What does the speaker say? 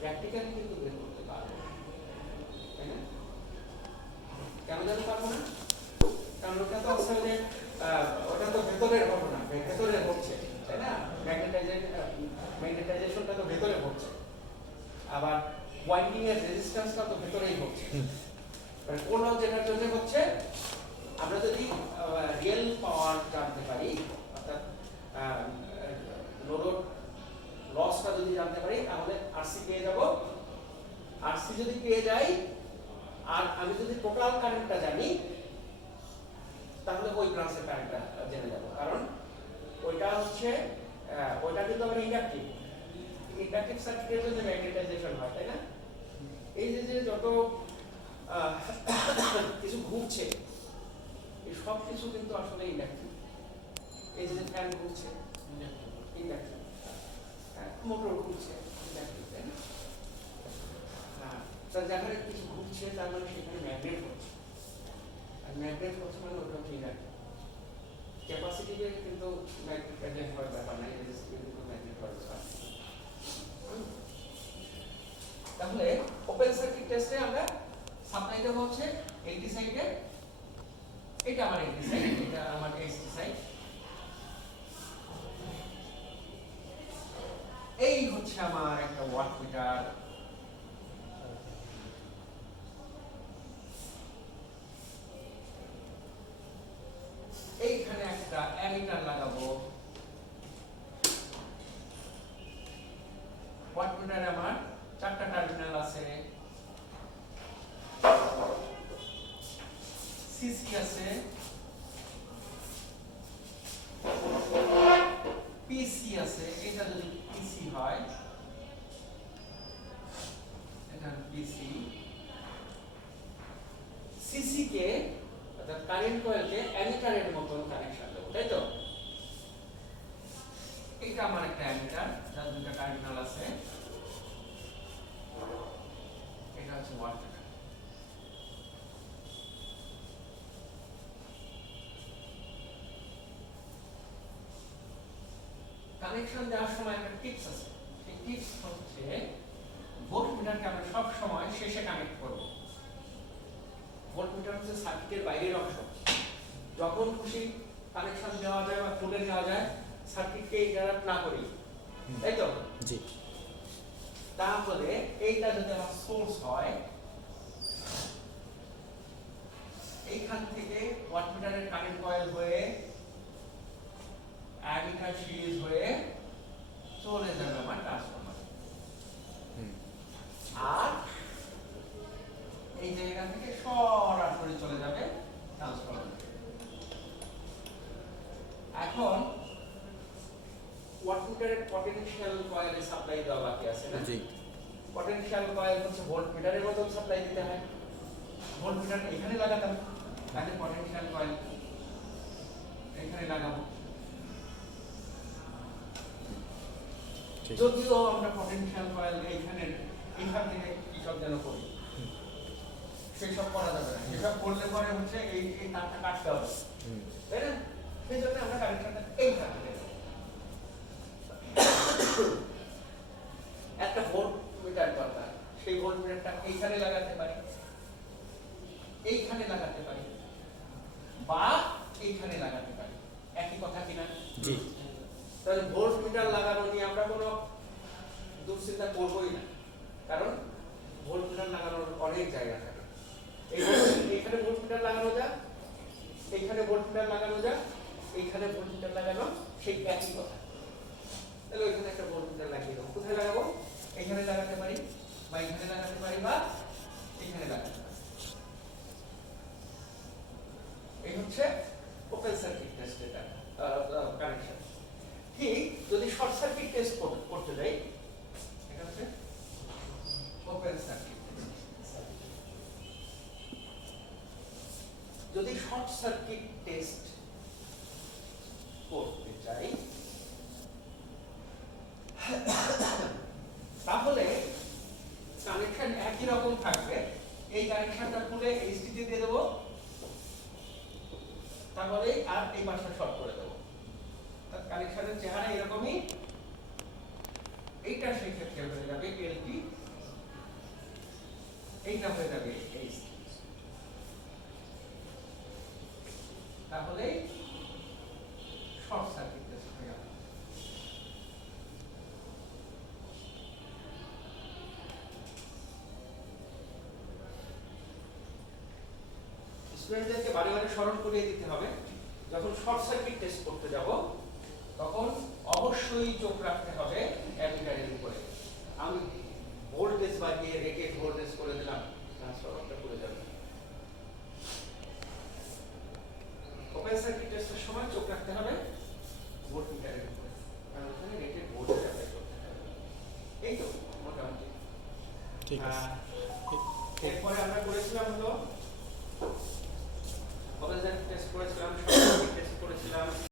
Practically কিন্তু বের করতে পারব তাই না? কেন জানতে পারব না? কারণ ওটা তো আসলে ওটা তো ভেতরের ঘটনা ভেতরে ঘটছে তাই না? ম্যাগনেটাইজেশন ম্যাগনেটাইজেশনটা তো ভেতরে ঘটছে। আবার ওয়াইন্ডিং এর রেজিস্ট্যান্সটা তো ভেতরেই হচ্ছে মানে কোন যেটার জন্য হচ্ছে আমরা যদি রিয়েল পাওয়ার জানতে পারি অর্থাৎ লোড লসটা যদি জানতে পারি তাহলে আরসি পেয়ে যাব আরসি যদি পেয়ে যাই, আর আমি যদি টোটাল কারেন্টটা জানি, তাহলে ওই ব্রাঞ্চের কারেন্টটা জেনে যাব কারণ ওইটা হচ্ছে ওইটা কিন্তু আমার ইন্ডাকটিভ ইন্ডাকটিভ সার্কিটের জন্য ম্যাগনেটাইজেশন হয়, তাই না? এই যে যে যত কিছু ঘুরছে, এই সব কিছু কিন্তু আসলে ইন্ডাকটিভ এই যে ফ্যান ঘুরছে ইন্ডাকটিভ মোটর ঘুরছে ইন্ডাকটিভ তাই না? তার যেখানে কিছু ঘুরছে তার মানে সেখানে ম্যাগনেট হচ্ছে আর ম্যাগনেট হচ্ছে মানে ওটা ইন্ডাকটিভ ক্যাপাসিটিতে কিন্তু ম্যাগনেট হওয়ার ব্যাপার নাই কিন্তু ম্যাগনেট হওয়ার ব্যাপার তাহলে ওপেন সার্কিট টেস্টে আমরা সাপ্লাই দেবো হচ্ছে এলটি সাইডে এটা আমার এলটি সাইড এটা আমার এসটি সাইড এই হচ্ছে আমার একটা ওয়াট মিটার এইখানে একটা অ্যামিটার লাগাবো। ওয়াট মিটারে আমার? চারটা টার্মিনাল আছে। সিসি আছে। পিসি আছে। এটা যদি পিসি হয় এটা পিসি সিসি কে, অর্থাৎ কারেন্ট কয়েলকে অ্যামিটারের মতন তাই এটা আমার একটা অ্যামিটার যার দুটো টার্মিনাল আছে। এটা হচ্ছে ওয়াট মিটার কানেকশন দেওয়ার সময় একটা টিপস আছে। সেই টিপস হচ্ছে ভোল্ট মিটারকে আমরা সব সময় শেষে কানেক্ট করব। ভোল্ট মিটার হচ্ছে সার্কিটের বাইরের অংশ। যখন খুশি কানেকশন দেওয়া যায় বা ফুটে নেওয়া যায় সার্কিটকে ইন্টারাপ্ট না করি। তাই তো? জি। তাহলে এইটা যদি আমার সোর্স হয় এইখান থেকে ওয়াট মিটারের কারেন্ট কয়েল হয়ে অ্যামিটার সিরিজ হয়ে চলে যাবে আমার ট্রান্সফরমার হুম আর এই জায়গা থেকে সরাসরি চলে যাবে ট্রান্সফরমার এখন ওয়াটমিটারের পটেনশিয়াল কয়েলে সাপ্লাই দেওয়া বাকি আছে না? জি। পটেনশিয়াল কয়েল হচ্ছে সাপ্লাই দিতে হয়। এখানে লাগাতাম তাহলে পটেনশিয়াল কয়েল এখানে লাগাবো। যদিও আমরা পটেনশিয়াল কয়েল এইখানে এইখান থেকে কি সব যেন করি। সেসব করা যাবে না। সেসব করলে পরে হচ্ছে এই এই তারটা কাটতে হবে। তাই না? সেই জন্য আমরা কানেকশনটা থেকে একটা ভোল্ট মিটার দরকার। সেই ভোল্ট মিটারটা এইখানে লাগাতে পারি। এইখানে লাগাতে পারি। বা এইখানে লাগাতে পারি। একই কথা কিনা জি। তাহলে ভোল্ট মিটার লাগানো নিয়ে আমরা কোনো দুশ্চিন্তা করবোই না। কারণ ভোল্ট মিটার লাগানোর অনেক জায়গা থাকে। এইখানে ভোল্ট মিটার লাগানো যায় এইখানে ভোল্ট মিটার লাগানো এইখানে মিটার লাগানো, সেই একই কথা। তাহলে ওইখানে একটা মিটার লাগিয়ে দেবো কোথায় লাগাবো? এখানে লাগাতে পারি বা এখানে লাগাতে পারি বা এখানে লাগাতে পারি। এই হচ্ছে ওপেন সার্কিট কানেকশন ঠিক যদি শর্ট সার্কিট টেস্ট করতে যাই ওপেন সার্কিট যদি শর্ট সার্কিট টেস্ট এই কানেকশনটা খুলে এই স্থিতি দিয়ে দেবো। তারপরে আর এই পাশটা শর্ট করে দেবো। তার কানেকশনের চেহারা এরকমই। এইটা সেই ক্ষেত্রে হয়ে যাবে এলটি এইটা হয়ে যাবে এইচ স্টুডেন্টদেরকে বারে বারে স্মরণ করিয়ে দিতে হবে। যখন শর্ট সার্কিট টেস্ট করতে যাব তখন অবশ্যই চোখ রাখতে হবে অ্যামিটারের উপরে। আমি ভোল্টেজ বাড়িয়ে রেটেড ভোল্টেজ করে দিলাম ট্রান্সফরমারটা করে যাবে। ওপেন সার্কিট টেস্টের সময় চোখ রাখতে হবে ভোল্ট মিটারের উপরে। কারণ ওখানে রেটেড ভোল্টেজ অ্যাপ্লাই করতে হবে। এই তো মোটামুটি। ঠিক আছে। এরপরে আমরা করেছিলাম হলো কলেজ টেস্ট করেছিলাম সরকারি টেস্ট করেছিলাম।